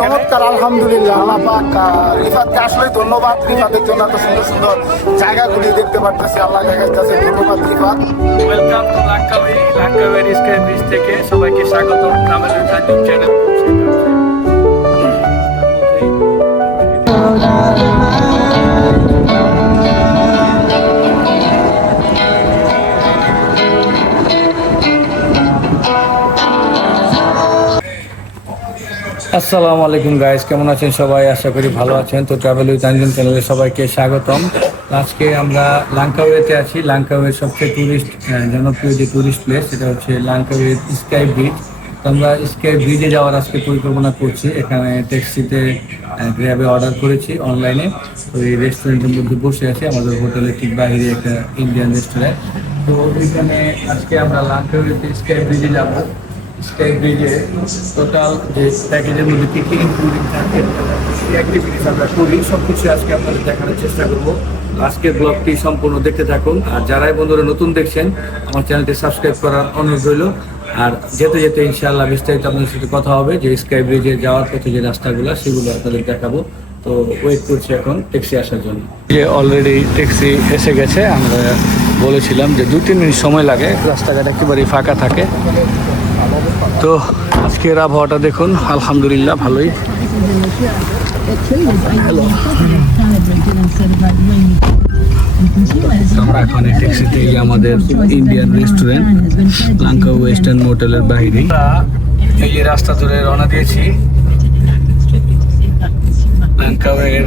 চমৎকার, আলহামদুলিল্লাহ। আল্লাহ পাক রিফাতকে আসলে ধন্যবাদ। রিফাতের জন্য এত সুন্দর সুন্দর জায়গাগুলি দেখতে পারতেছি। আল্লাহ কাছে ধন্যবাদ Rifat. Welcome to লাঙ্কাওয়ে sky bridge থেকে সবাইকে স্বাগত। Travel with Anjum channel. আসসালামু আলাইকুম গাইস, কেমন আছেন সবাই? আশা করি ভালো আছেন। তো ট্রাভেল উইথ আঞ্জুম চ্যানেলে সবাইকে স্বাগতম। আজকে আমরা লাঙ্কাওয়েতে আছি। লাঙ্কাওয়ের সবচেয়ে জনপ্রিয় যে টুরিস্ট প্লেস সেটা হচ্ছে লাঙ্কাওয়ে স্কাই ব্রিজ। তো আমরা স্কাই ব্রিজে যাওয়ার আজকে পরিকল্পনা করছি। এখানে ট্যাক্সিতে গ্র্যাবে অর্ডার করেছি অনলাইনে। তো এই রেস্টুরেন্টের মধ্যে বসে আছি, আমাদের হোটেলের ঠিক বাইরে একটা ইন্ডিয়ান রেস্টুরেন্ট। তো ওইখানে আজকে আমরা লাঙ্কাওয়েতে স্কাই ব্রিজে যাবো। স্কাই ব্রিজে টোটাল যে প্যাকেজের মধ্যে কী কী ইনক্লুডিং থাকে, অ্যাক্টিভিটিস আমরা করি, সব কিছু আজকে আপনাদের দেখানোর চেষ্টা করবো। আজকের ব্লগটি সম্পূর্ণ দেখতে থাকুন। আর যারাই বন্ধুরা নতুন দেখছেন, আমার চ্যানেলটি সাবস্ক্রাইব করার অনুরোধ রইল। আর যেতে যেতে ইনশাআল্লাহ বিস্তারিত আপনাদের সাথে কথা হবে, যে স্কাই ব্রিজে যাওয়ার পথে যে রাস্তাগুলো সেগুলো আপনাদের দেখাবো। তো ওয়েট করছি এখন ট্যাক্সি আসার জন্য। যে অলরেডি ট্যাক্সি এসে গেছে। আমরা বলেছিলাম যে 2-3 মিনিট সময় লাগে, রাস্তাঘাট একেবারেই ফাঁকা থাকে। তো আজকের আবহাওয়াটা দেখুন, আলহামদুলিল্লাহ ভালোই। আমরা এখন এই ট্যাক্সিতে আমাদের ইন্ডিয়ান রেস্টুরেন্ট লাঙ্কাওয়ে ওয়েস্টার্ন মোটেলের বাইরে এই যে রাস্তা ধরে রওনা দিয়েছি। লাঙ্কাওয়ের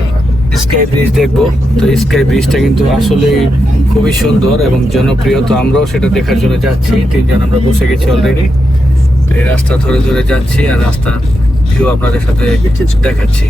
স্কাই ব্রিজ দেখবো। তো স্কাই ব্রিজটা কিন্তু আসলে খুবই সুন্দর এবং জনপ্রিয়। তো আমরাও সেটা দেখার জন্য যাচ্ছি। 3 জন আমরা বসে গেছি অলরেডি। এই রাস্তা ধরে ধরে যাচ্ছি আর রাস্তা ভিউ আপনাদের সাথে দেখাচ্ছি।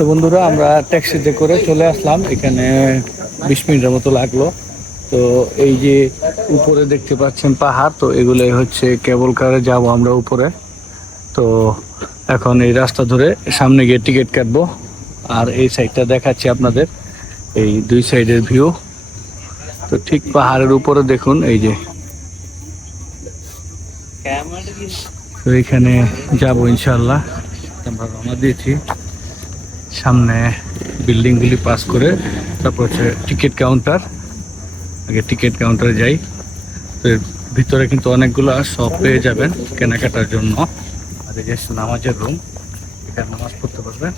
তো বন্ধুরা, আমরা ট্যাক্সিতে করে চলে আসলাম। এখানে 20 মিনিটের মতো লাগলো। তো এই যে উপরে দেখতে পাচ্ছেন পাহাড়, তো এগুলোই হচ্ছে কেবল কারে যাব আমরা উপরে। তো এখন এই রাস্তা ধরে সামনে গিয়ে টিকিট কাটবো। আর এই সাইডটা দেখাচ্ছি আপনাদের, এই 2 সাইডের ভিউ। তো ঠিক পাহাড়ের উপরে দেখুন এই যে, তো এখানে যাবো ইনশাল্লাহ। আমরা রওনা দিয়েছি। সামনে বিল্ডিংগুলি পাস করে তারপর হচ্ছে টিকিট কাউন্টার। আগে টিকিট কাউন্টারে যাই। তো ভিতরে কিন্তু অনেকগুলো শপ পেয়ে যাবেন কেনাকাটার জন্য। আর এই যে নামাজের রুম, এখানে নামাজ পড়তে পারবেন।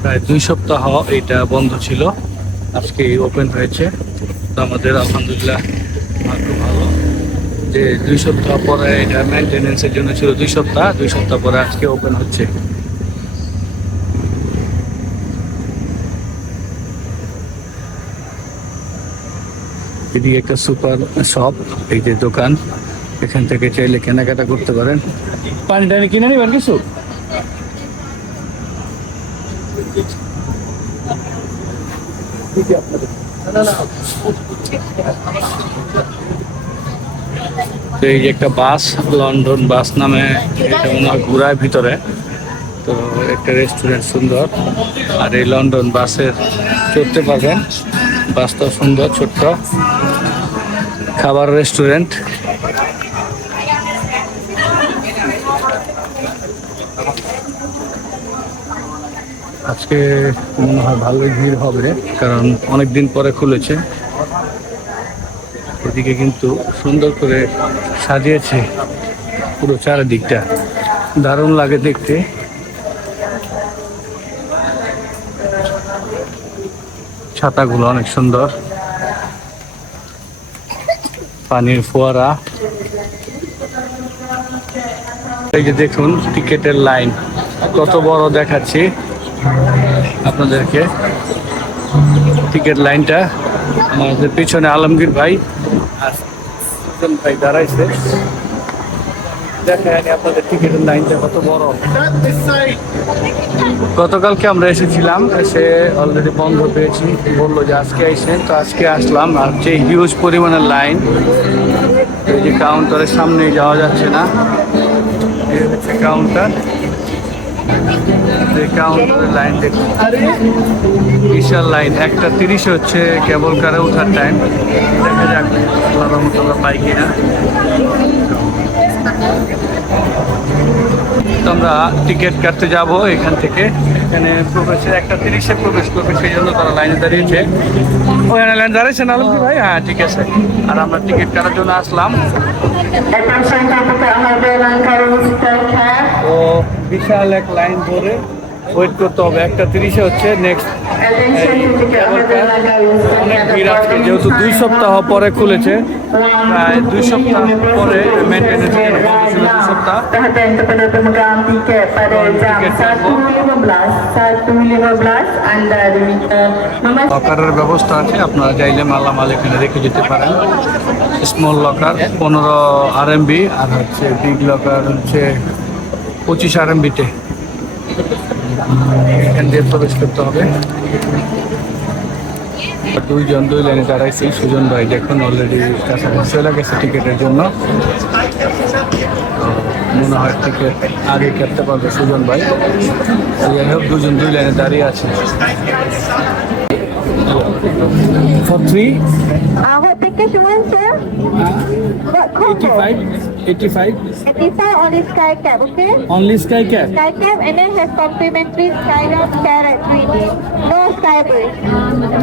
প্রায় 2 সপ্তাহ এটা বন্ধ ছিল, আজকে ওপেন হয়েছে। তো আমাদের আলহামদুলিল্লাহ ভাগ্য ভালো যে 2 সপ্তাহ পরে এটা মেনটেনেন্সের জন্য ছিল 2 সপ্তাহ। 2 সপ্তাহ পরে আজকে ওপেন হচ্ছে। এদিকে একটা সুপার শপ, এই যে দোকান, এখান থেকে চাইলে কেনাকাটা করতে পারেন। পানি টানি কিনে নিবেন কিছু? এই যে একটা বাস, লন্ডন বাস নামে, এটা মনে হয় ঘোরায় ভিতরে। তো একটা রেস্টুরেন্ট সুন্দর। আর এই লন্ডন বাসের চড়তে পারবেন। বাসটা সুন্দর, ছোট্ট খাবার রেস্টুরেন্ট। আজকে মনে হয় ভালোই ভিড় হবে, কারণ অনেক দিন পরে খুলেছে। এদিকে কিন্তু সুন্দর করে সাজিয়েছে পুরো চারিদিকটা, দারুণ লাগে দেখতে। ছাতাগুলো অনেক সুন্দর, পানির ফোয়ারা। এই যে দেখুন টিকেটের লাইন কত বড় দেখাচ্ছি আপনাদেরকে। টিকেট লাইনটা আমাদের পিছনে আলমগীর ভাই আর সুজন ভাই দাঁড়াইছে, দেখেন আপনাদের টিকেটের লাইনটা কত বড়। গতকালকে আমরা এসেছিলাম, এসে অলরেডি বন্ধ পেয়েছি, বললো যে আজকে আইসেন, তো আজকে আসলাম। আর যে হিউজ পরিমাণের লাইন, এই যে কাউন্টারের সামনে যাওয়া যাচ্ছে না, এই হচ্ছে কাউন্টার। এই কাউন্টারের লাইন দেখুন, বিশাল লাইন। 1:30 হচ্ছে কেবল কারে ওঠার টাইম। দেখা যাক আল্লাহর রহমতে আমরা পাই কিনা। তো আমরা টিকিট কাটতে যাব এখান থেকে। এখানে প্রবেশের 1:30-এ প্রবেশ করবে, সেই জন্য তারা লাইনে দাঁড়িয়েছে। ওখানে লাইন দাঁড়িয়েছেন আলমগীর ভাই? হ্যাঁ, ঠিক আছে। আর আমরা টিকিট কাটার জন্য আসলাম। তো বিশাল এক লাইন ধরে ওয়েট করতে হবে। 1:30-এ হচ্ছে নেক্সট অনেক ভিড় আজকে, যেহেতু 2 সপ্তাহ পরে খুলেছে, প্রায় 2 সপ্তাহ পরে মেনটেন্যান্সের জন্য বন্ধ ছিল 2 সপ্তাহ। লকারের ব্যবস্থা আছে, আপনারা চাইলে মালামাল এখানে রেখে যেতে পারেন। স্মল লকার 15 RMB, আর হচ্ছে বিগ লকার হচ্ছে 25 RMB-তে। এখান দিয়ে প্রবেশ করতে হবে। দুই লাইনে দাঁড়াইছি। সুজন ভাই দেখুন অলরেডি কাছাকাছি চলে গেছে টিকিটের জন্য। মনে হয় টিকিট আগে কাটতে পারবে সুজন ভাই। যাই হোক, 2 লাইনে দাঁড়িয়ে আছে। For 3? What ticket you want, sir? What combo? 85. 85 only sky cab, okay? Only sky cab. Sky cab and then has complimentary sky ride fare at 3D. No sky bridge.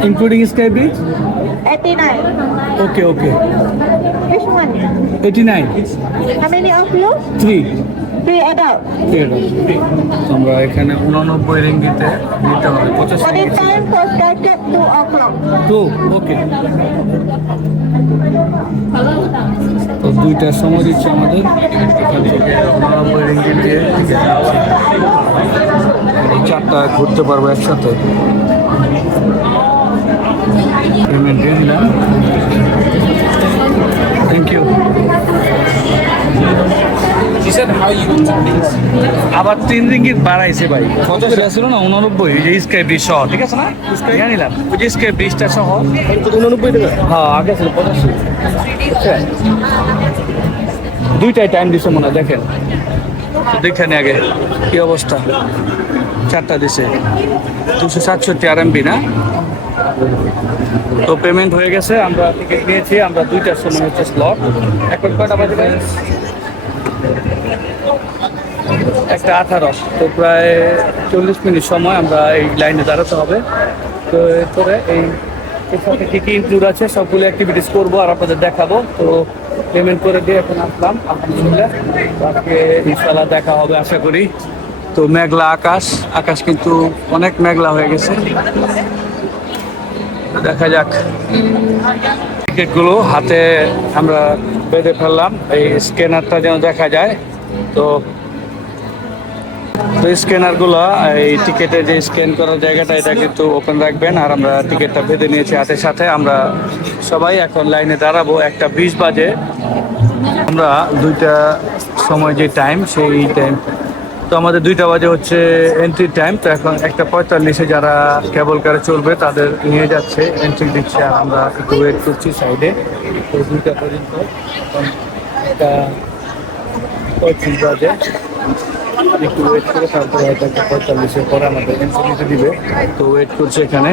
Including sky bridge? 89. Okay. Which one? 89. How many of you? 3. 3 adults. আমরা এখানে 89 রিঙ্গিতে নিতে হবে। 50 Only ringgit. time for sky cab 2 o'clock. তো ওকে, তো 2টার সময় দিচ্ছে আমাদের। এখান থেকে 89 রিঙ্গিত দিয়ে এই 4টা ঘুরতে পারবো একসাথে। পেমেন্ট দিয়ে দিলাম, থ্যাংক ইউ। আবার 3 রিঙ্গিত বাড়াইছে ভাই। কত ছিল না 89, যে স্কাই ব্রিজ সহ, ঠিক আছে না? জানি নিলাম ওই যে স্কাই ব্রিজটা সহ 89 টাকা। হ্যাঁ, আগে ছিল 85। দুইটাই টাইম দিছে মনে হয়, দেখেন দেখেন আগে কি অবস্থা। 4টা দিছে, 267 RMB না? তো পেমেন্ট হয়ে গেছে, আমরা টিকিট নিয়েছি। আমরা 2টার সময় হচ্ছে স্লট। এখন কয়টা বাজে ভাই? 1:18। তো প্রায় 40 মিনিট সময় আমরা এই লাইনে দাঁড়াতে হবে। তো এরপরে এর সাথে কী কী ইনক্লুড আছে সবগুলো অ্যাক্টিভিটিস করবো আর আপনাদের দেখাবো। তো পেমেন্ট করে দিয়ে এখন আসলাম, আলহামদুলিল্লাহ। আজকে ইনশাআল্লাহ দেখা হবে আশা করি। তো মেঘলা আকাশ কিন্তু অনেক মেঘলা হয়ে গেছে। দেখা যাক। টিকিটগুলো হাতে আমরা বেঁধে ফেললাম, এই স্ক্যানারটা যেন দেখা যায়। তো স্ক্যানারগুলো, এই টিকিটের যে স্ক্যান করার জায়গাটা, এটা কিন্তু ওপেন রাখবেন। আর আমরা টিকিটটা বেঁধে নিয়েছি হাতের সাথে। আমরা সবাই এখন লাইনে দাঁড়াবো। 1:20 বাজে। আমরা 2টা সময় যে টাইম, সেই টাইম তো আমাদের 2টা বাজে হচ্ছে এন্ট্রি টাইম। তো এখন 1:45-এ যারা কেবল কারে চলবে তাদের নিয়ে যাচ্ছে, এন্ট্রি দিচ্ছে। আর আমরা একটু ওয়েট করছি সাইডে। তো 2টা পর্যন্ত, এখন 1:35 বাজে। একটু ওয়েট করে তারপরে হয়তো 1:45-এর পরে আমাদের এন্ট্রি দিতে দিবে। তো ওয়েট করছি এখানে।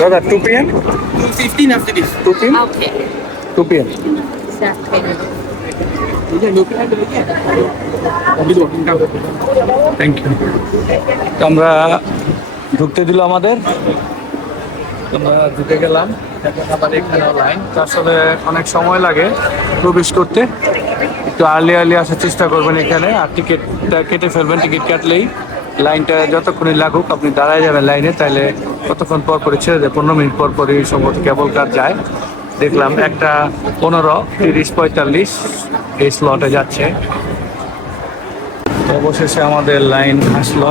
দাদা 2 PM? 15 after this. 2 PM? Okay. 2 PM. Thank you. তো আমরা ঢুকতে দিল আমাদের, আমরা ঢুকে গেলাম। এখন আবার এখানেও লাইন। তো আসলে অনেক সময় লাগে প্রবেশ করতে। একটু আর্লি আসার চেষ্টা করবেন এখানে, আর টিকিটটা কেটে ফেলবেন। টিকিট কাটলেই লাইনটা যতক্ষণই লাগুক আপনি দাঁড়ায় যাবেন লাইনে, তাহলে কতক্ষণ পর পরে ছেড়ে দেয়, 15 মিনিট পর পরই সম্ভবত কেবল কার যায়। দেখলাম একটা 15, 30, 45 এই স্লটে যাচ্ছে। তো অবশেষে আমাদের লাইন আসলো।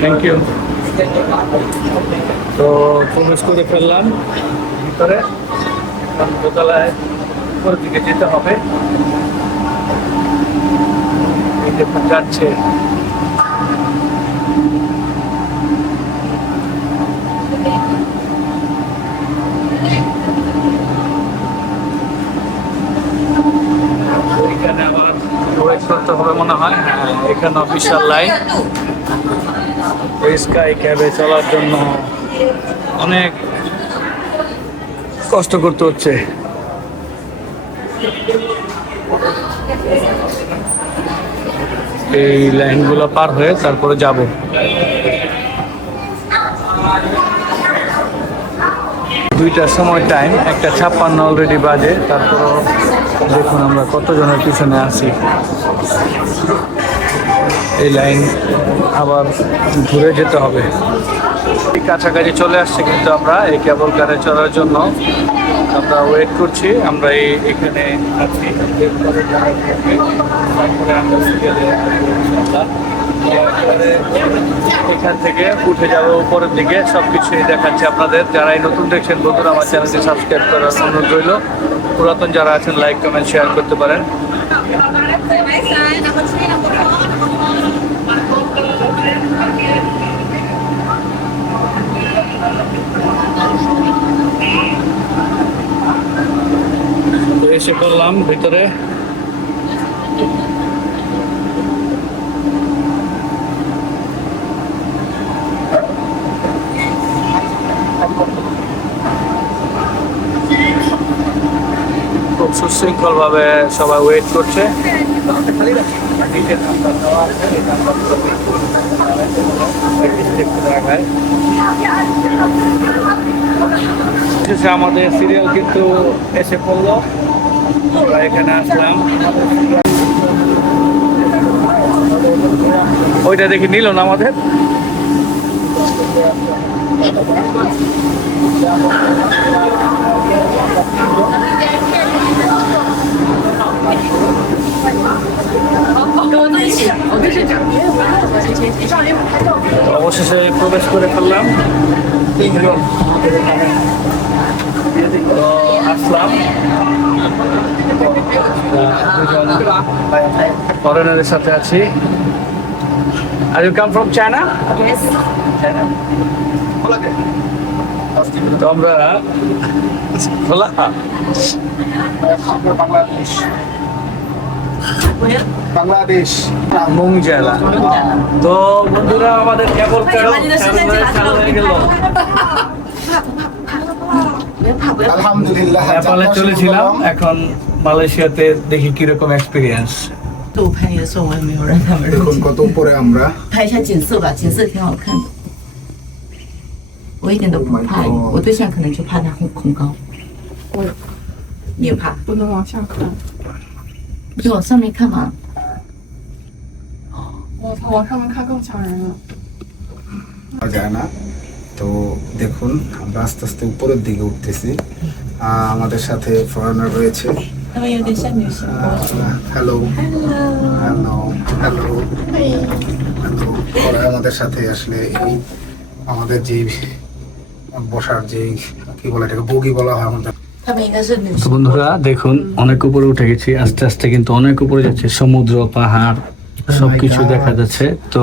Thank you. তো প্রবেশ করে ফেললাম ভিতরে, দোতলায় উপরের দিকে যেতে হবে। এই দেখুন যাচ্ছে। এখানে আবার ওয়েট করতে হবে মনে হয়। হ্যাঁ, এখানে অফিসিয়াল লাইন। স্কাই ক্যাবে চলার জন্য অনেক কষ্ট করতে হচ্ছে। এই লাইনগুলো পার হয়ে তারপরে যাব। 2টার সময় টাইম, 1:56 অলরেডি বাজে। তারপরও দেখুন আমরা কতজনের পিছনে আছি। এই লাইন আবার ঘুরে যেতে হবে। কাছাকাছি চলে আসছে, কিন্তু আমরা এই কেবল কারে চড়ার জন্য আমরা ওয়েট করছি। আমরা এখানে আছি, তারপরে আমরা এখান থেকে উঠে যাবো উপরের দিকে। সবকিছুই দেখাচ্ছি আপনাদের। যারা এই নতুন দেখছেন বন্ধুরা, আমার চ্যানেলটি সাবস্ক্রাইব করার অনুরোধ রইল। পুরাতন যারা আছেন লাইক কমেন্ট শেয়ার করতে পারেন। এসে করলাম ভিতরে। খুব সুশৃঙ্খল ভাবে সবাই ওয়েট করছে। আমাদের সিরিয়াল কিন্তু এসে পড়লো। আমরা এখানে আসলাম, ওইটা দেখি নিল না আমাদের। অবশেষে প্রবেশ করে ফেললাম। তো আসলাম, ফরেনারের সাথে আছি। Are you come from China? তো আমরা বাংলাদেশ মুং জেলা। তো বন্ধুরা, আমাদের কেবল কারো চালু হয়ে গেল। আলহামদুলিল্লাহ। নেপালে চলেছিলাম, এখন মালয়েশিয়াতে দেখি কিরকম এক্সপিরিয়েন্স। 都拍的时候我也没有让他们入 দেখুন 境， কত উপরে আমরা। 拍一下景色吧，景色挺好看的。我一点都不怕，我对象可能就怕它很高。你也怕？不能往下看。不就往上面看嘛。我操，往上面看更吓人了。 যায় না। তো দেখুন আমরা আস্তে আস্তে উপরের দিকে উঠতেছি। আমাদের সাথে ফরেনার রয়েছে। 他们有点像女生。 হ্যালো হ্যালো হ্যালো হ্যালো। ওরা আমাদের সাথে আসলে এই আমাদের যে বসার যে কি বলে এটাকে বগি বলা হয় আমাদের। 他们应该是女 তো 生。 বন্ধুরা দেখুন, অনেক উপরে উঠে গেছি। আস্তে আস্তে কিন্তু অনেক উপরে যাচ্ছে। সমুদ্র, পাহাড় সবকিছু দেখা যাচ্ছে। তো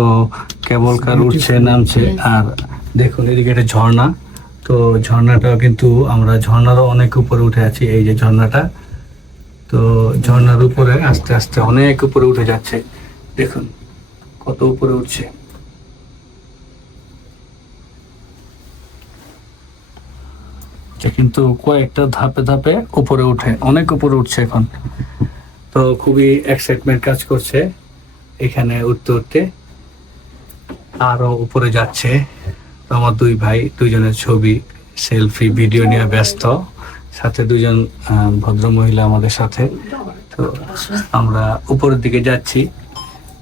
কেবল কার উঠছে নামছে। আর দেখুন এদিকে একটা ঝর্ণা। তো ঝর্ণাটাও কিন্তু আমরা ঝর্ণারও অনেক উপরে উঠে আছি। এই যে ঝর্ণাটা, তো ঝর্ণার উপরে আস্তে আস্তে অনেক উপরে উঠে যাচ্ছে। দেখুন কত উপরে উঠছে। কিন্তু কয়েকটা ধাপে ধাপে উপরে উঠে, অনেক উপরে উঠছে এখন। তো খুবই এক্সাইটমেন্ট কাজ করছে এখানে উঠতে উঠতে, আরো উপরে যাচ্ছে। তো আমার দুই ভাই, দুইজনের ছবি, সেলফি, ভিডিও নিয়ে ব্যস্ত, সাথে দুজন ভদ্র মহিলা আমাদের সাথে। তো আমরা উপরের দিকে যাচ্ছি,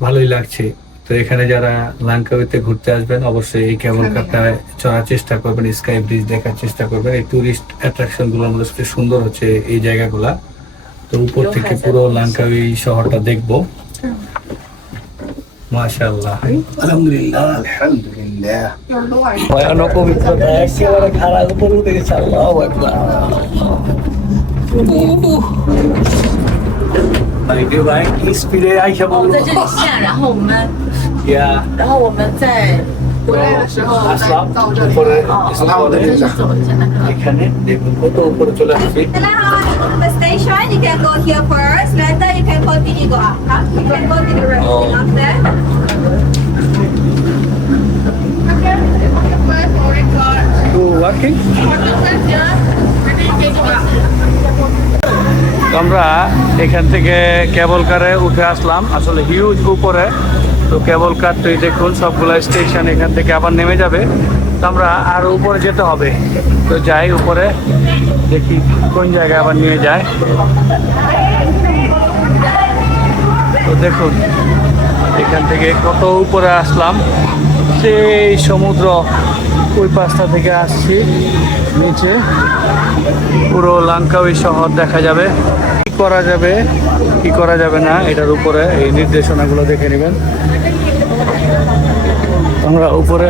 ভালোই লাগছে। তো এখানে যারা লাঙ্কাউইতে ঘুরতে আসবেন অবশ্যই এই কেবল কারটায় চড়ার চেষ্টা করবেন, স্কাই ব্রিজ দেখার চেষ্টা করবেন। এই টুরিস্ট অ্যাট্রাকশন গুলোর মধ্যে সবচেয়ে সুন্দর হচ্ছে এই জায়গাগুলা। তো উপর থেকে পুরো লাঙ্কাউই শহরটা দেখবো। মাশাআল্লাহ, আলহামদুলিল্লাহ, আলহামদুলিল্লাহ। ভয়ানক অভিজ্ঞতা, একেবারে খারাপ উপরে উঠে গেছে। আল্লাহু আকবার। ভাই রে ভাই, কি স্পিডে আইসা 我们 বলবো। 在这里下，ইয়া 然后我们再回来的时候再 আসলাম 到这里。 উপরে, আলহামদুলিল্লাহ।走一下那个。 এখানে দেখুন কত উপরে চলে আসছি। The station, you can go here first. Later, you can continue go up. You can go to the restaurant after. তো ওয়াকিং আমরা এখান থেকে কেবল কারে উঠে আসলাম, আসলে হিউজ উপরে। তো কেবল কারটাই দেখুন সবগুলা স্টেশন এখান থেকে আবার নেমে যাবে। তো আমরা আরো উপরে যেতে হবে। তো যাই উপরে, দেখি কোন জায়গায় আবার নিয়ে যায়। তো দেখুন এখান থেকে কত উপরে আসলাম, সেই সমুদ্র ওই পাশটা থেকে আসছি নিচে, পুরো লাঙ্কাউই শহর দেখা যাবে। কি করা যাবে কি করা যাবে না এটার উপরে এই নির্দেশনাগুলো দেখে নেবেন। আমরা উপরে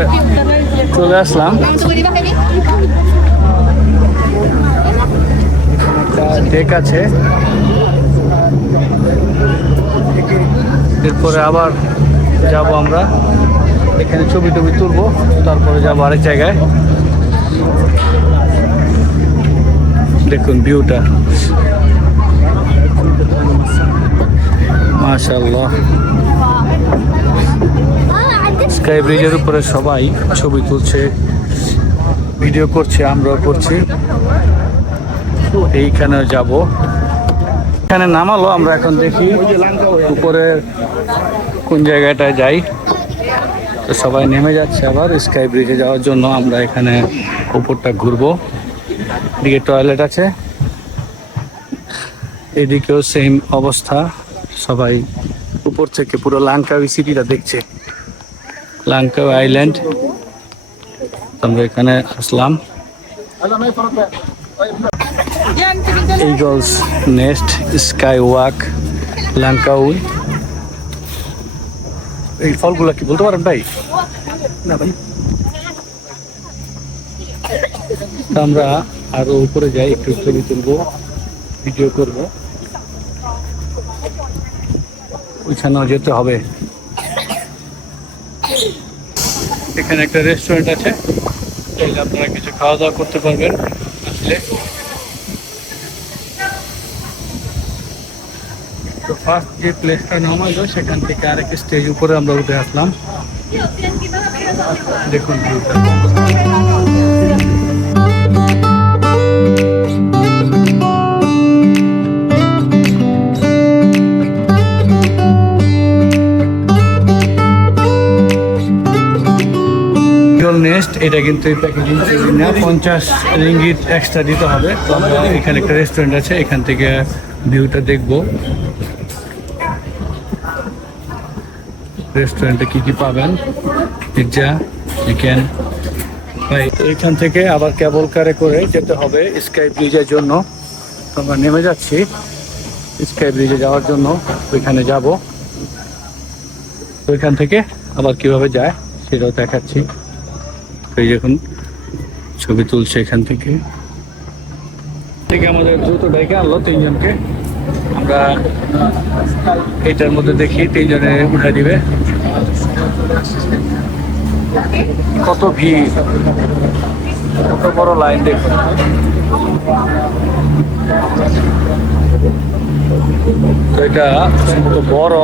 চলে আসলাম, একটা ডেক আছে, এরপরে আবার যাব আমরা এখানে ছবি টবি তুলবো, তারপরে যাবো আরেক জায়গায়। দেখুন ভিউটা, মাশাআল্লাহ। স্কাই ব্রিজের উপরে সবাই ছবি তুলছে, ভিডিও করছে, আমরাও করছি। এইখানে যাব, এখানে নামালো, আমরা এখন দেখি উপরে কোন জায়গাটায় যাই। তো সবাই নেমে যাচ্ছে আবার স্কাই ব্রিজে যাওয়ার জন্য। আমরা এখানে উপরটা ঘুরবো, এদিকে টয়লেট আছে, এদিকেও সেম অবস্থা। সবাই উপর থেকে পুরো লাঙ্কাউই সিটিটা দেখছে, লাঙ্কাউই আইল্যান্ড। আমরা এখানে আসলাম, eagle's nest, sky walk, Langkawi. এই ফলগুলা কি বলতে পারেন ভাই? না ভাই। আমরা আরো উপরে যাই, একটু ছবি তুলবো, ভিডিও করব। ওইখানেও যেতে হবে। এখানে একটা রেস্টুরেন্ট আছে, চাইলে আপনারা কিছু খাওয়া দাওয়া করতে পারবেন আসলে। তো ফার্স্ট যে প্লেসটা নামাইলো সেখান থেকে আরেক স্টেজ উপরে আমরা উঠে আসলাম। দেখুন ভিউটা। নেক্সট এটা কিন্তু এই প্যাকেজিং না, 50 রিঙ্গিট এক্সট্রা দিতে হবে। তো আমরা এখানে একটা রেস্টুরেন্ট আছে, এখান থেকে ভিউটা দেখবো। রেস্টুরেন্টে কি কি পাবেন, পিৎজা, চিকেন। ভাই এখান থেকে আবার কেবল কারে করে যেতে হবে স্কাই ব্রিজের জন্য। তো আমরা নেমে যাচ্ছি স্কাই ব্রিজে যাওয়ার জন্য, ওইখানে যাব। তো ওইখান থেকে আবার কিভাবে যায় সেটাও দেখাচ্ছি। এই দেখুন ছবি তুলছে এখান থেকে আমাদের দ্রুত ডেকে আনলো 3 জনকে। আমরা এইটার মধ্যে দেখি 3 জনে উঠা দিবে। কত ভিড়, কত বড় লাইন দেখুন। তো এটা কত বড়,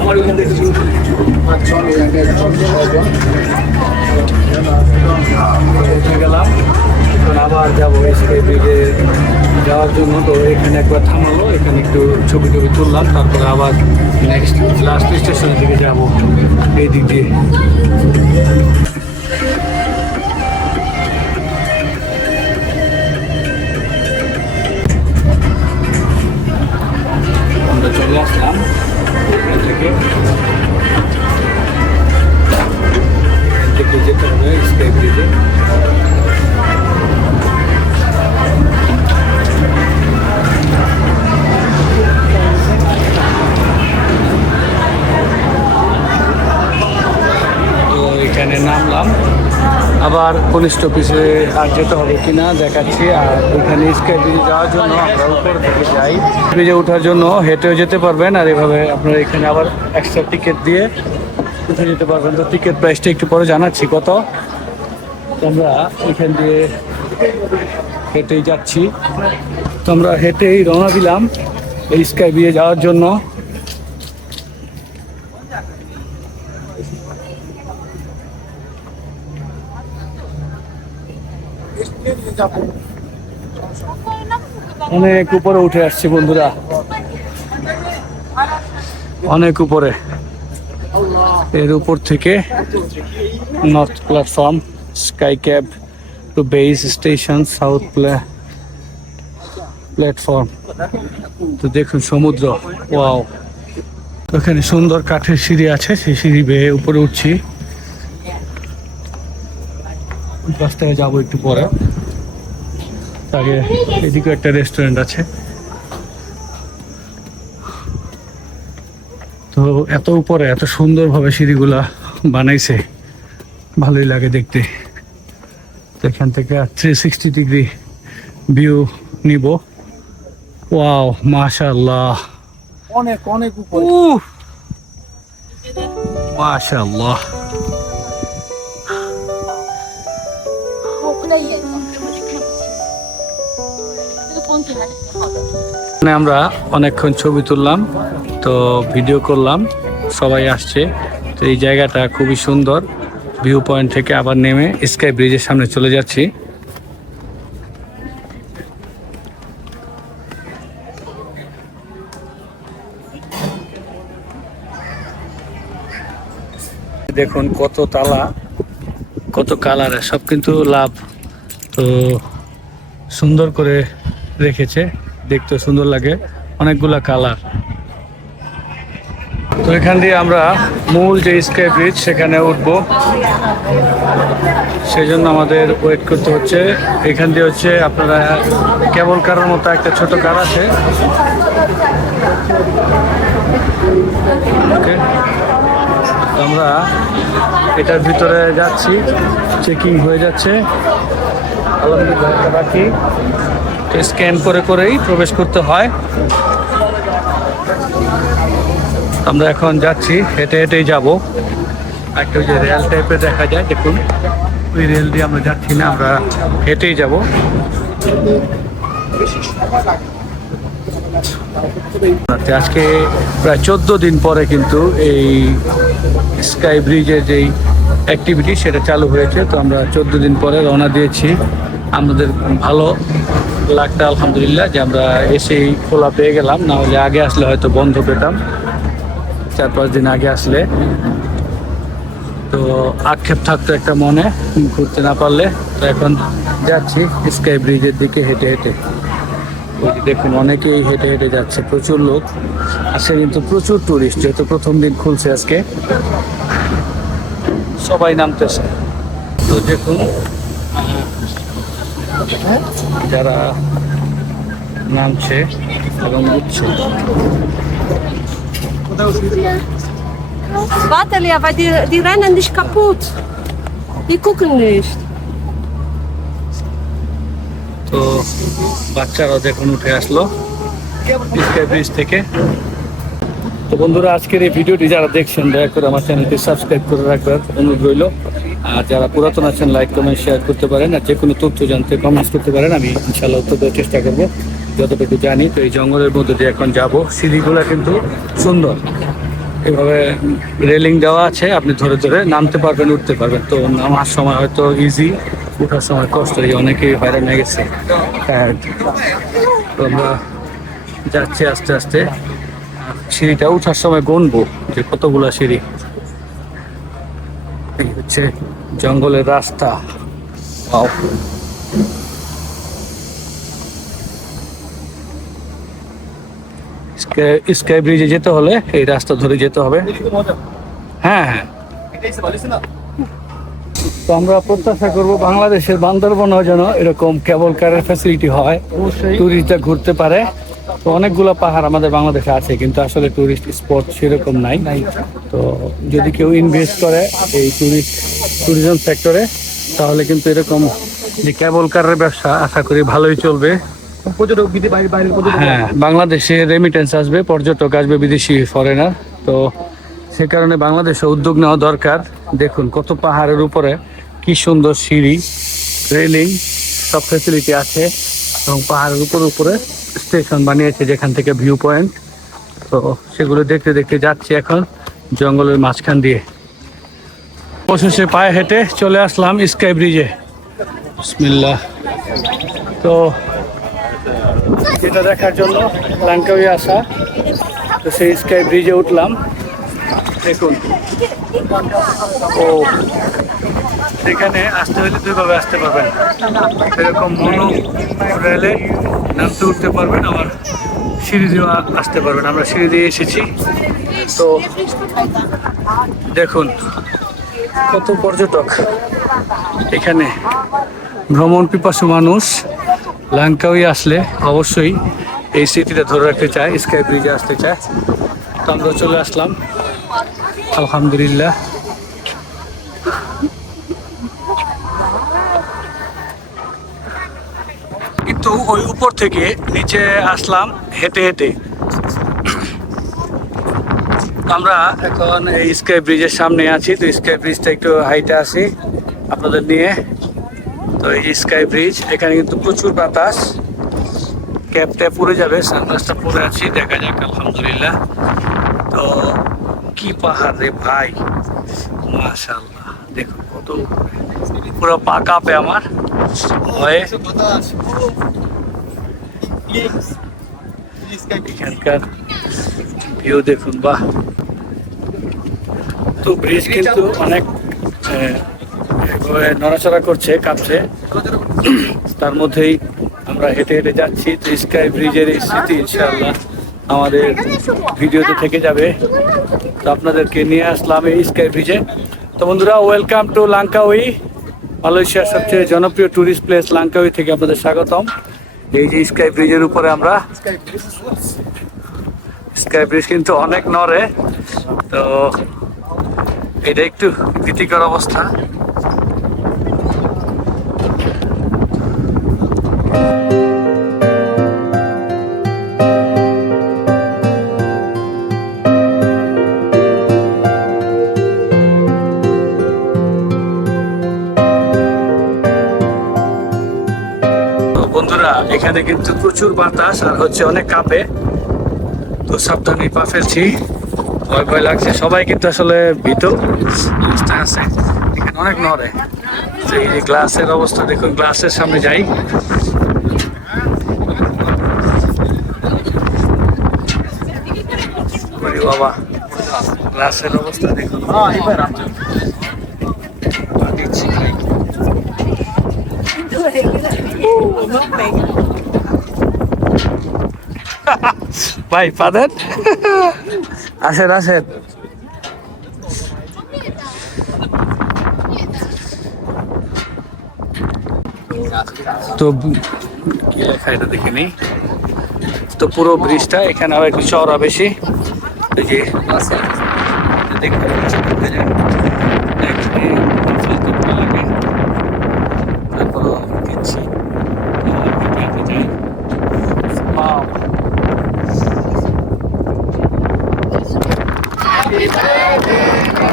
আমার ওখান থেকে গেলাম। আবার যাবো স্কাই ব্রিজে যাওয়ার জন্য। তো এখানে একবার থামালো, এখানে একটু ছবি টবি তুললাম, তারপরে আবার নেক্সট লাস্ট স্টেশনের দিকে যাবো এই দিক দিয়ে। আমরা চলে আসলাম এখান থেকে যেতে হবে স্কাই ব্রিজে। এখানে নামলাম, আবার কোন স্টপেজে আর যেতে হবে কিনা দেখাচ্ছি। আর ওইখানে স্কাই ব্রিজে যাওয়ার জন্য আমরা উপর থেকে যাই, ব্রিজে ওঠার জন্য হেঁটেও যেতে পারবেন, আর এভাবে আপনারা এখানে আবার এক্সট্রা টিকিট দিয়ে উঠে যেতে পারবেন। তো টিকিট প্রাইসটা একটু পরে জানাচ্ছি কত। আমরা এখান দিয়ে হেঁটেই যাচ্ছি, তো আমরা হেঁটেই রওনা দিলাম এই স্কাই ব্রিজে যাওয়ার জন্য। অনেক উপরে উঠে আসছি বন্ধুরা, অনেক উপরে। এর উপর থেকে north platform, sky cab to base station, south platform. তো দেখুন সমুদ্র, ওয়াও। ওখানে সুন্দর কাঠের সিঁড়ি আছে, সেই সিঁড়ি বেয়ে উপরে উঠছি। রাস্তায় যাবো একটু পরে। আগে এদিকে একটা রেস্টুরেন্ট আছে। তো এত উপরে এত সুন্দরভাবে সিঁড়িগুলা বানাইছে, ভালোই লাগে দেখতে। এখান থেকে 360 ডিগ্রি ভিউ নিব। ওয়াও, মাশাআল্লাহ, অনেক অনেক উপরে, মাশাআল্লাহ। আমরা অনেকক্ষণ ছবি তুললাম, তো ভিডিও করলাম, সবাই আসছে। তো এই জায়গাটা খুবই সুন্দর। ভিউ পয়েন্ট থেকে আবার নেমে স্কাই ব্রিজের সামনে চলে যাচ্ছি। দেখুন কত তালা, কত কালার, সব কিন্তু লাভ। তো সুন্দর করে রেখেছে, দেখতে সুন্দর লাগে, অনেকগুলা কালার। তো এখান দিয়ে আমরা মূল যে স্কাই ব্রিজ সেখানে উঠবো, সেই জন্য আমাদের ওয়েট করতে হচ্ছে। এখান দিয়ে হচ্ছে আপনারা কেবল কারের মতো একটা ছোট কার আছে, ওকে। আমরা এটার ভিতরে যাচ্ছি, চেকিং হয়ে যাচ্ছে আলহামদুলিল্লাহ। বাকি স্ক্যান করে করেই প্রবেশ করতে হয়। আমরা এখন যাচ্ছি, হেঁটে হেঁটেই যাবো। একটা ওই যে রেল টাইপের দেখা যায়, দেখুন ওই রেল দিয়ে আমরা যাচ্ছি না, আমরা হেঁটেই যাব। আজকে প্রায় 14 দিন পরে কিন্তু এই স্কাই ব্রিজের যেই অ্যাক্টিভিটি সেটা চালু হয়েছে। তো আমরা 14 দিন পরে রওনা দিয়েছি। আমাদের ভালো লাগটা আলহামদুলিল্লাহ যে আমরা এসেই খোলা পেয়ে গেলাম, না হলে আগে আসলে হয়তো বন্ধ পেতাম 4-5 দিন আগে আসলে। তো আক্ষেপ থাকতো একটা মনে ঘুরতে না পারলে। তো এখন যাচ্ছি স্কাই ব্রিজের দিকে হেঁটে হেঁটে। ওই যে দেখুন অনেকেই হেঁটে হেঁটে যাচ্ছে, প্রচুর লোক আসে, কিন্তু প্রচুর টুরিস্ট, যেহেতু প্রথম দিন খুলছে আজকে, সবাই নামতেছে। তো দেখুন যারা নামছে এবং উঠছে। Warte, Lea, weil die rennen nicht kaputt. Die gucken nicht. তো বাচ্চারা দেখুন উঠে আসলো স্কাই ব্রিজ থেকে। তো বন্ধুরা, আজকের এই ভিডিওটি যারা দেখছেন দয়া করে আমার চ্যানেলটি সাবস্ক্রাইব করে রাখবার অনুরোধ রইল। আর যারা পুরাতন আছেন লাইক কমেন্ট শেয়ার করতে পারেন, আর যে কোনো তথ্য জানতে কমেন্টস করতে পারেন, আমি ইনশাআল্লাহ উত্তর দেওয়ার চেষ্টা করবো যতটুকু জানি। তো এই জঙ্গলের মধ্যে দিয়ে এখন যাব। সিঁড়িগুলো কিন্তু সুন্দর, এভাবে রেলিং দেওয়া আছে, আপনি ধরে ধরে নামতে পারবেন, উঠতে পারবেন। তো নামার সময় হয়তো ইজি, ওঠার সময় কষ্ট, অনেকেই হয়রান হয়ে গেছে। তো আমরা যাচ্ছি আস্তে আস্তে। সিঁড়িটা উঠার সময় গুনবো যে কতগুলা সিঁড়ি। এই হচ্ছে জঙ্গলের রাস্তা। Wow. স্কাই ব্রিজে যেতে হলে এই রাস্তা ধরে যেতে হবে। হ্যাঁ হ্যাঁ, তো আমরা প্রত্যাশা করব বাংলাদেশের বান্দরবনেও যেন এরকম কেবল কারের ফ্যাসিলিটি হয়, টুরিস্টরা ঘুরতে পারে। তো অনেকগুলো পাহাড় আমাদের বাংলাদেশে আছে, কিন্তু আসলে টুরিস্ট স্পট সেরকম নাই। তো যদি কেউ ইনভেস্ট করে এই ট্যুরিজম সেক্টরে, তাহলে কিন্তু এরকম যে কেবল কারের ব্যবসা আশা করি ভালোই চলবে। হ্যাঁ, বাংলাদেশে রেমিটেন্স আসবে, পর্যটক আসবে, বিদেশি ফরেনার। তো সে কারণে বাংলাদেশে উদ্যোগ নেওয়া দরকার। দেখুন কত পাহাড়ের উপরে কি সুন্দর সিঁড়ি, রেলিং, সব ফ্যাসিলিটি আছে, এবং পাহাড়ের উপরে স্টেশন বানিয়েছে যেখান থেকে ভিউ পয়েন্ট। তো সেগুলো দেখতে দেখতে যাচ্ছি এখন জঙ্গলের মাঝখান দিয়ে। অবশেষে পায়ে হেঁটে চলে আসলাম স্কাই ব্রিজে। বিসমিল্লাহ। তো যেটা দেখার জন্য লাঙ্কাউই আসা, তো সেই স্কাই ব্রিজে উঠলাম। দেখুন, ও সেখানে আসতে হলে দুইভাবে আসতে পারবেন, এরকম মনো রেলে নামতে উঠতে পারবেন, আবার সিঁড়ি দিয়ে আসতে পারবেন। আমরা সিঁড়ি দিয়ে এসেছি। তো দেখুন কত পর্যটক এখানে। ভ্রমণ পিপাসু মানুষ লাঙ্কাউই আসলে অবশ্যই এই স্মৃতিটা ধরে রাখতে চায়, স্কাই ব্রিজে আসতে চায়। তো আমরা চলে আসলাম আলহামদুলিল্লাহ। কিন্তু ওই উপর থেকে নিচে আসলাম হেঁটে হেঁটে। আমরা এখন এই স্কাই ব্রিজের সামনে আছি। তো স্কাই ব্রিজটা একটু হাইটে আছি আপনাদের নিয়ে। তো এই যে স্কাই ব্রিজ, এখানে কিন্তু প্রচুর বাতাস, ক্যাপ ট্যাপ পরে যাবে, সানগ্লাসটা পরে আছি, দেখা যাক আলহামদুলিল্লাহ। তো কি পাহাড় রে ভাই, মাশাআল্লাহ। দেখুন কত পুরো পা কাঁপে আমার ভয়ে। এখানকার ভিউ দেখুন, বাহ। তো ব্রিজ কিন্তু অনেক নড়াচড়া করছে, কাঁপছে। তার মধ্যেই আমরা হেঁটে হেঁটে যাচ্ছি। তো স্কাই ব্রিজের এই স্মৃতি ইনশাআল্লাহ আমাদের ভিডিওতে থেকে যাবে। তো আপনাদেরকে নিয়ে আসলাম এই স্কাই ব্রিজে। তো বন্ধুরা, ওয়েলকাম টু লাঙ্কাউই, মালয়েশিয়ার সবচেয়ে জনপ্রিয় ট্যুরিস্ট প্লেস লাঙ্কাউই থেকে আপনাদের স্বাগতম। এই যে স্কাই ব্রিজের উপরে আমরা, স্কাই ব্রিজ কিন্তু অনেক নড়ে। তো এটা একটু ভীতিকর অবস্থা। বন্ধুরা, এখানে কিন্তু প্রচুর বাতাস আর হচ্ছে অনেক কাঁপে। তো সাবধানে পা ফেলছি, ভয় ভয় লাগছে। সবাই কিন্তু আসলে ভীত আছে, এখানে অনেক নড়ে। তো এই যে গ্লাসের অবস্থা দেখুন, গ্লাসের সামনে যাই। বাবা, গ্লাসের অবস্থা দেখুন। ভাই পাদেন, আসেন আসেন। তো কি লেখা এটা দেখে নেই। তো পুরো ব্রিজটা এখানে আবার একটু চওড়া বেশি। এই যে দেখতে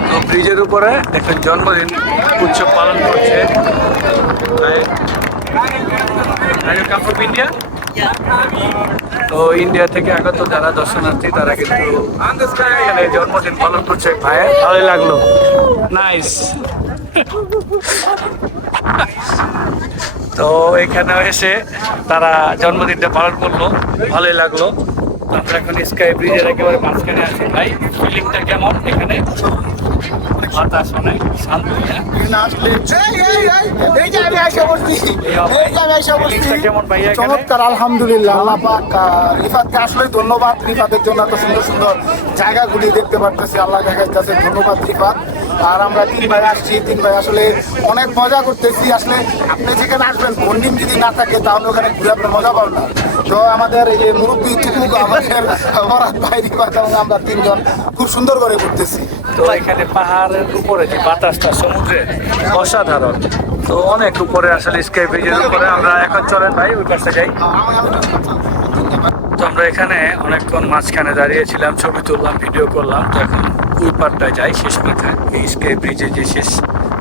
তো ব্রিজের উপরে একটা জন্মদিন উৎসব পালন করছে। ইন্ডিয়া, তো ইন্ডিয়া থেকে আগত যারা দর্শনার্থী তারা কিন্তু এখানে জন্মদিন পালন করছে। ভাইয়ের ভালোই লাগলো, নাইস। তো এখানেও এসে তারা জন্মদিনটা পালন করলো, ভালোই লাগলো। আমরা এখন স্কাই ব্রিজের একেবারে মাঝখানে আছি। ভাই ফিলিংটা কেমন এখানে? বাতাস অনেক শান্ত, হ্যাঁ? ফিলিংসটা কেমন ভাই এখানে? চমৎকার, আলহামদুলিল্লাহ। আল্লাহ পাক রিফাতকে আসলে ধন্যবাদ, রিফাতের জন্য এত সুন্দর সুন্দর জায়গাগুলি দেখতে পারতেছি। আল্লাহ দেখার কাছে ধন্যবাদ রিফাত। আর আমরা 3 ভাই আসছি, 3 ভাই আসলে অনেক মজা করতেছি। আসলে আপনি যেখানে আসবেন বন্ডিং যদি না থাকে তাহলে ওখানে ঘুরে আপনি মজা পাবেন না। তো আমাদের এই যে মুরব্বী টুকু আমাদের বরাত ভাই রিফাত এবং আমরা 3 জন খুব সুন্দর করে করতেছি। তো এখানে পাহাড়ের উপরে যে বাতাসটা সমুদ্রে অসাধারণ। তো অনেক উপরে আসলে স্কাই ব্রিজের উপরে আমরা এখন চলেন ভাই ওই পাশে যাই। তো আমরা এখানে অনেকক্ষণ মাঝখানে দাঁড়িয়েছিলাম, ছবি তুললাম, ভিডিও করলাম। তো এখন ওই পারটা যাই, শেষ মাথায় এই স্কাই ব্রিজের যে শেষ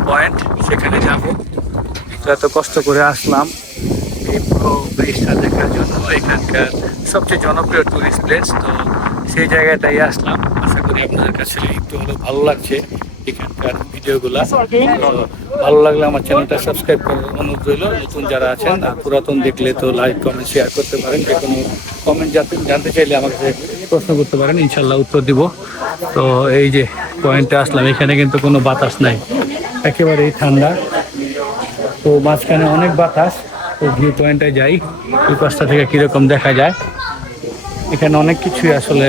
পয়েন্ট সেখানে যাব। তো এত কষ্ট করে আসলাম এই পুরো ব্রিজটা দেখার জন্য, এখানকার সবচেয়ে জনপ্রিয় টুরিস্ট প্লেস। তো সেই জায়গাটাই আসলাম। আশা করি আপনাদের কাছে একটু হলেও ভালো লাগছে এখানকার ভিডিওগুলো। ভালো লাগলে আমার চ্যানেলটা সাবস্ক্রাইব করার অনুরোধ রইল। নতুন যারা আছেন আর পুরাতন দেখলে তো লাইক কমেন্ট শেয়ার করতে পারেন। যে কোনো কমেন্ট জানতে চাইলে আমাকে প্রশ্ন করতে পারেন, ইনশাল্লাহ উত্তর দিব। তো এই যে পয়েন্টে আসলাম, এখানে কিন্তু কোনো বাতাস নাই, একেবারেই ঠান্ডা। তো মাঝখানে অনেক বাতাস। তো ভিউ পয়েন্টে যাই, ওই পাশটা থেকে কীরকম দেখা যায়। এখানে অনেক কিছুই আসলে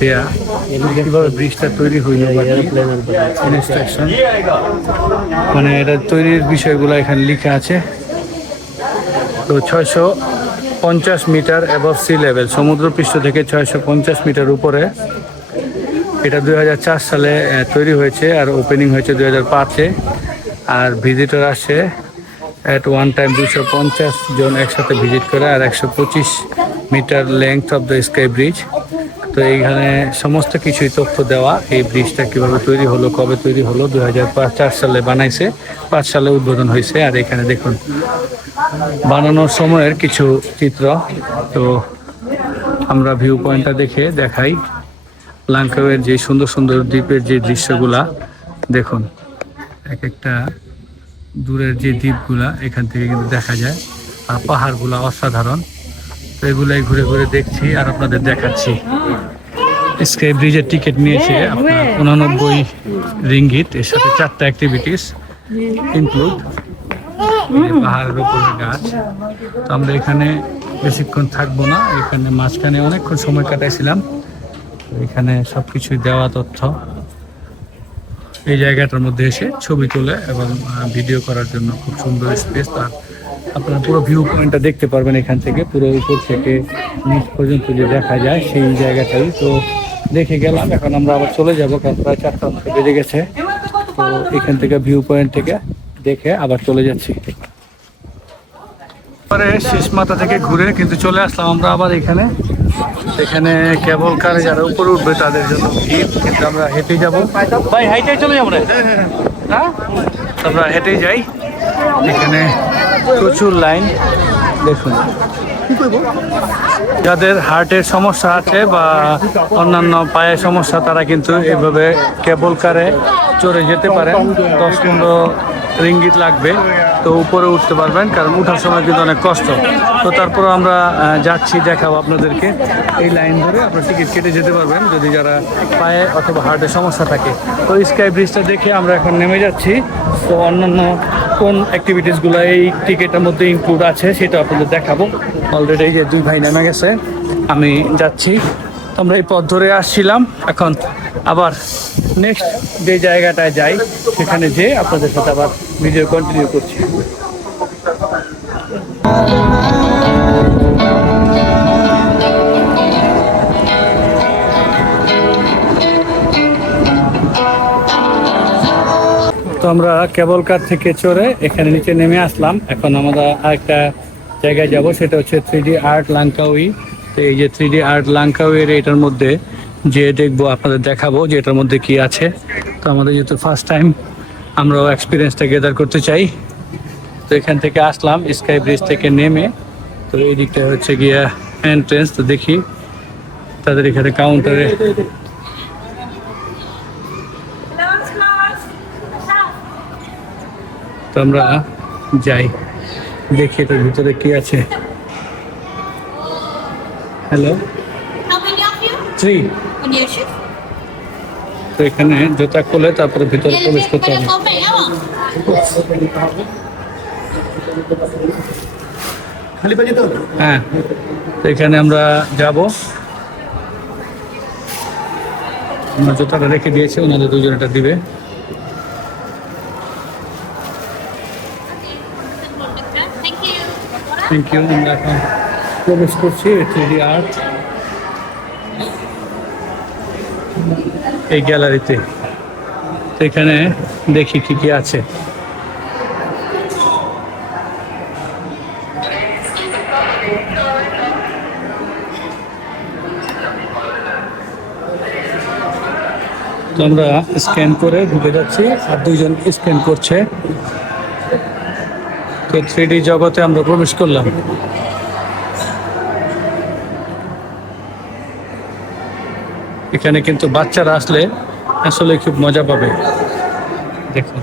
দেয়া, কীভাবে ব্রিজটা তৈরি হইল, ইনস্ট্রাকশন মানে এটা তৈরির বিষয়গুলো এখানে লেখা আছে। তো 650 মিটার অ্যাবভ সি লেভেল, সমুদ্রপৃষ্ঠ থেকে 650 মিটার উপরে। এটা 2004 সালে তৈরি হয়েছে আর ওপেনিং হয়েছে 2005-এ। আর ভিজিটর আসে অ্যাট ওয়ান টাইম 250 জন একসাথে ভিজিট করে। আর 125 metre length of the sky bridge. তো এইখানে সমস্ত কিছুই তথ্য দেওয়া, এই ব্রিজটা কীভাবে তৈরি হলো, কবে তৈরি হলো। 2004 সালে বানাইছে, 5 সালে উদ্বোধন হয়েছে। আর এখানে দেখুন বানানোর সময়ের কিছু চিত্র। তো আমরা ভিউ পয়েন্টটা দেখাই লাঙ্কাওয়ের যে সুন্দর সুন্দর দ্বীপের যে দৃশ্যগুলা দেখুন। এক একটা দূরের যে দ্বীপগুলা এখান থেকে কিন্তু দেখা যায়, আর পাহাড়গুলা অসাধারণ। তো এগুলাই ঘুরে ঘুরে দেখছি আর আপনাদের দেখাচ্ছি। স্কাই ব্রিজের টিকিট নিয়েছে আপনার 89 রিঙ্গিত, এর সাথে 4টা অ্যাক্টিভিটিস ইনক্লুড। পাহাড়ের উপরে গাছ। তো আমরা এখানে বেশিক্ষণ থাকবো না, এখানে মাঝখানে অনেকক্ষণ সময় কাটাইছিলাম। এখানে সব কিছুই দেওয়া তথ্য। এই জায়গাটার মধ্যে এসে ছবি তোলে এবং ভিডিও করার জন্য খুব সুন্দর স্পেস। আর আপনারা পুরো ভিউ পয়েন্টটা দেখতে পারবেন এখান থেকে, পুরো উপর থেকে নিচ পর্যন্ত যে দেখা যায় সেই জায়গাটাই। তো দেখে গেলাম, এখন আমরা আবার চলে যাব, কারণ প্রায় 4টা মতো বেজে গেছে। তো এখান থেকে ভিউ পয়েন্ট থেকে দেখে আবার চলে যাচ্ছি। পরে শেষ মাথা থেকে ঘুরে কিন্তু চলে আসলাম আমরা আবার এখানে। এখানে কেবল কারে যারা উপরে উঠবে তাদের জন্য ভিড়, কিন্তু আমরা হেঁটে যাবো। ভাই হাইটাই চলে যাবো না, হ্যাঁ আমরা হেঁটেই যাই। এখানে প্রচুর লাইন দেখুন। যাদের হার্টের সমস্যা আছে বা অন্যান্য পায়ের সমস্যা তারা কিন্তু এইভাবে কেবল কারে চড়ে যেতে পারেন। 10-15 রিঙ্গিত লাগবে, তো উপরে উঠতে পারবেন, কারণ উঠার সময় কিন্তু অনেক কষ্ট। তো তারপর আমরা যাচ্ছি, দেখাবো আপনাদেরকে। এই লাইন ধরে আপনারা টিকিট কেটে যেতে পারবেন যদি যারা পায়ে অথবা হার্টের সমস্যা থাকে। তো স্কাই ব্রিজটা দেখে আমরা এখন নেমে যাচ্ছি। তো অন্যান্য কোন অ্যাক্টিভিটিসগুলো এই টিকিটের মধ্যে ইনক্লুড আছে সেটা আপনাদের দেখাবো। অলরেডি এই যে 2 ভাই নেমে গেছে, আমি যাচ্ছি। তো আমরা এই পথ ধরে আসছিলাম, এখন আবার নেক্সট যে জায়গাটায় যাই সেখানে যেয়ে আপনাদের সাথে আবার ভিডিও কন্টিনিউ করছি। তো আমরা কেবল কার থেকে চড়ে এখানে নিচে নেমে আসলাম। এখন আমরা আরেকটা জায়গায় যাব, সেটা হচ্ছে 3D আর্ট লাঙ্কাউই। তো এই যে 3D আর্ট লাঙ্কাউইয়ের এটার মধ্যে যে দেখবো, আপনাদের দেখাবো যে এটার মধ্যে কি আছে। তো আমাদের যেহেতু ফার্স্ট টাইম, আমরাও এক্সপিরিয়েন্সটা গেদার করতে চাই। তো এখান থেকে আসলাম স্কাই ব্রিজ থেকে নেমে। তো এই দিকটা হচ্ছে গিয়া এন্ট্রেন্স। তো দেখি তাদের এখানে কাউন্টারে তো আমরা যাই। দেখি এটার ভিতরে কি আছে। Hello, How can I help you? 3। Con nhiều chứ. তো এখানে জুতা খুলে তারপরে ভিতরে প্রবেশ করতে হবে। có vẻ không? খালি পাজি তো? হ্যাঁ, তো এখানে আমরা যাব। আমরা জুতাটা রেখে দিয়েছি, ওনাদের দুজন এটা দিবে। Thank you. Thank you. আমরা এখন প্রবেশ করছি 3D আর্ট এই গ্যালারিতে। তো এখানে দেখি কি কি আছে। তো আমরা স্ক্যান করে ঢুকে যাচ্ছি, আর দুইজন স্ক্যান করছে। তো 3D জগতে আমরা প্রবেশ করলাম। এখানে কিন্তু বাচ্চারা আসলে আসলে খুব মজা পাবে। দেখুন,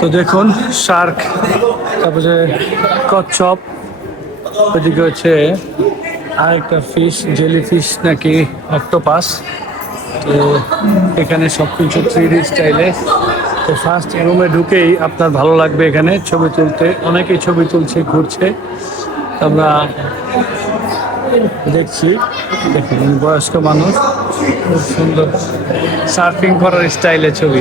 তো দেখুন শার্ক, তারপরে কচ্ছপ, ওদিকে হচ্ছে আরেকটা ফিশ, জেলি ফিশ নাকি অক্টোপাস। তো এখানে সব কিছু 3D স্টাইলে। তো ফার্স্ট রুমে ঢুকেই আপনার ভালো লাগবে এখানে ছবি তুলতে। অনেকেই ছবি তুলছে, ঘুরছে। আমরা দেখছি, দেখুন বয়স্ক মানুষ খুব সুন্দর সার্ফিং করার স্টাইলে ছবি।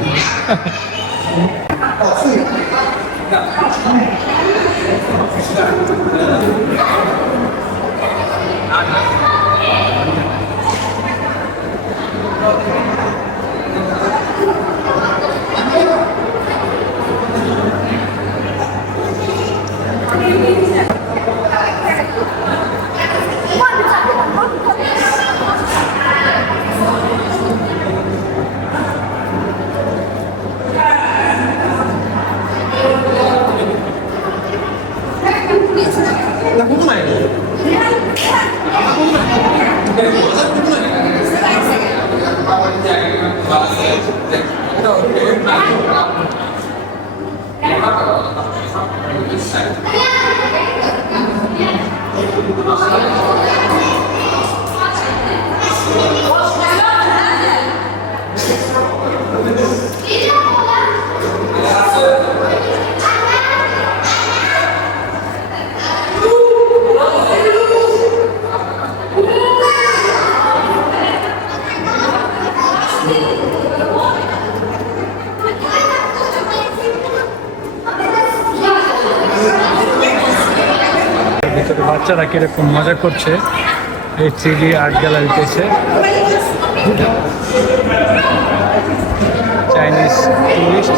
ভিতরে বাচ্চারা কিরকম মজা করছে এই 3D আর্ট গ্যালারিতে এসে। Chinese tourist.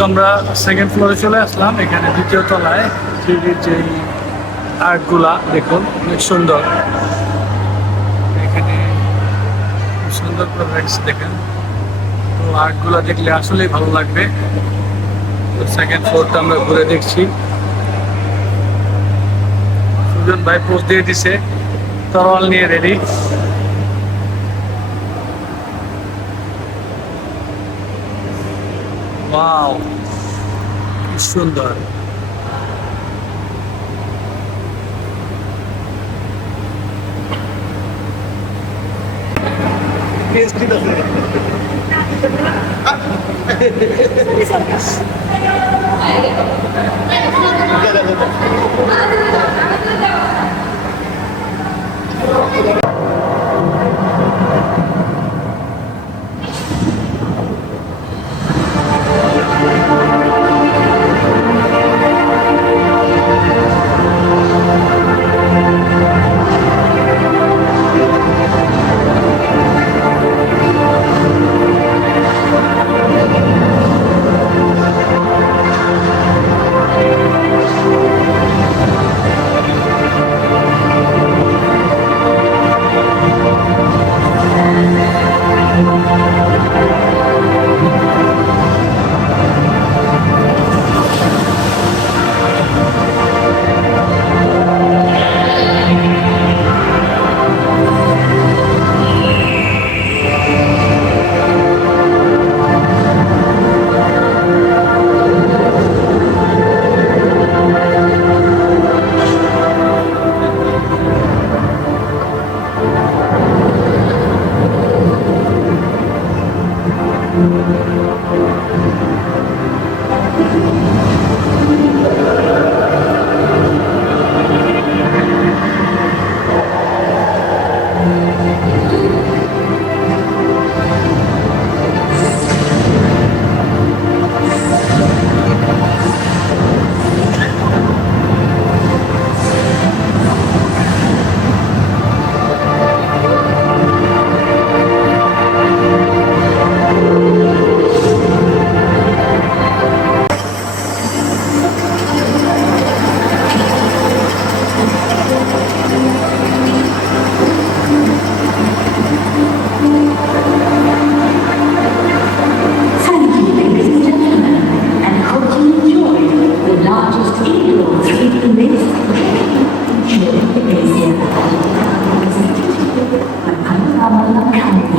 তো আমরা সেকেন্ড ফ্লোরে চলে আসলাম। এখানে দ্বিতীয় তলায় 3D যে আর্টগুলা দেখুন, অনেক সুন্দর। এখানে খুব সুন্দর করে রাখছে দেখেন। তো আর্টগুলা দেখলে আসলেই ভালো লাগবে। তো সেকেন্ড ফ্লোরটা আমরা ঘুরে দেখছি। সুজন ভাই পোস্ট দিয়ে দিছে, তরোয়াল নিয়ে রেডি। ওয়াও, কি সুন্দর। 他们的看法。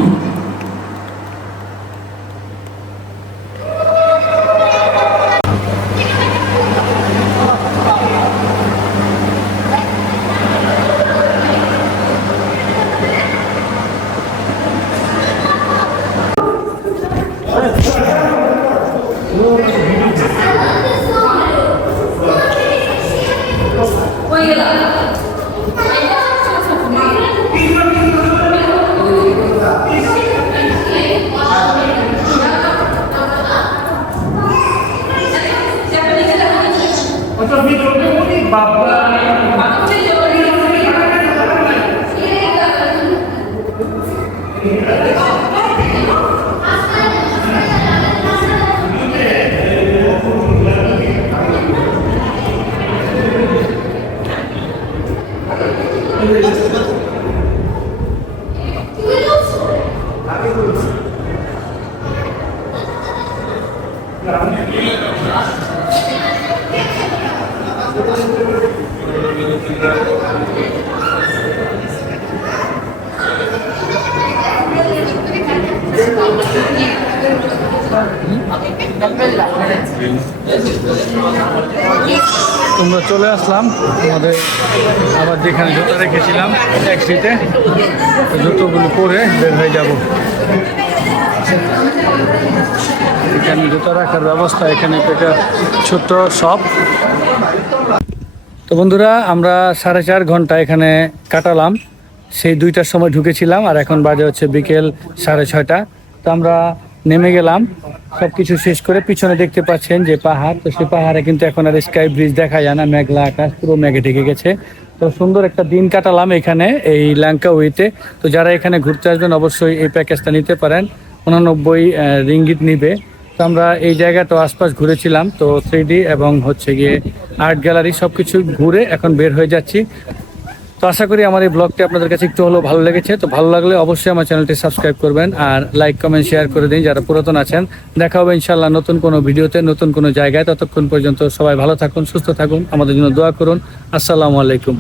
তোমরা চলে আসলাম আমাদের আবার যেখানে জুতো রেখেছিলাম ট্যাক্সিতে, জুতোগুলো পরে বের হয়ে যাব। এখানে জুতো রাখার ব্যবস্থা, এখানে একটা ছোট্ট শপ। তো বন্ধুরা, আমরা 4.5 ঘন্টা এখানে কাটালাম। সেই 2টার সময় ঢুকেছিলাম আর এখন বাজে হচ্ছে বিকেল 6:30। তো আমরা নেমে গেলাম সব কিছু শেষ করে। পিছনে দেখতে পাচ্ছেন যে পাহাড়, তো সেই পাহাড়ে কিন্তু এখন আর স্কাই ব্রিজ দেখা যায় না, মেঘলা আকাশ পুরো মেঘে ঢেকে গেছে। তো সুন্দর একটা দিন কাটালাম এখানে এই লাঙ্কাউইতে। তো যারা এখানে ঘুরতে আসবেন অবশ্যই এই প্যাকেজটা নিতে পারেন, 89 রিঙ্গিত নিবে। তো আমরা এই জায়গাটা আশপাশ ঘুরেছিলাম, তো 3D এবং হচ্ছে গিয়ে আর্ট গ্যালারি সব কিছু ঘুরে এখন বের হয়ে যাচ্ছি। তো আশা করি আমার এই ব্লগটি আপনাদের কাছে একটু হলেও ভালো লেগেছে। তো ভালো লাগলে অবশ্যই আমার চ্যানেলটি সাবস্ক্রাইব করবেন আর লাইক কমেন্ট শেয়ার করে দিন যারা পুরাতন আছেন। দেখা হবে ইনশাআল্লাহ নতুন কোনো ভিডিওতে, নতুন কোনো জায়গায়। ততক্ষণ পর্যন্ত সবাই ভালো থাকুন, সুস্থ থাকুন, আমাদের জন্য দোয়া করুন। আসসালামু আলাইকুম।